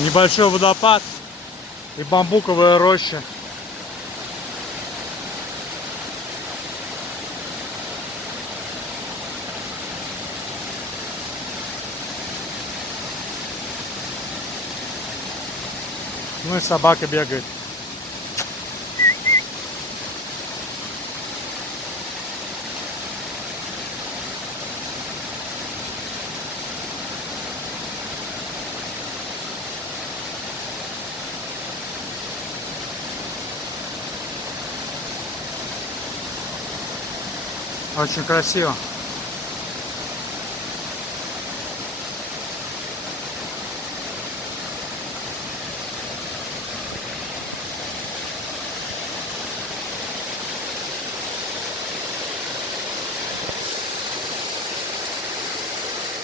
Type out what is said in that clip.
Небольшой водопад и бамбуковая роща. Ну и собака бегает. Очень красиво.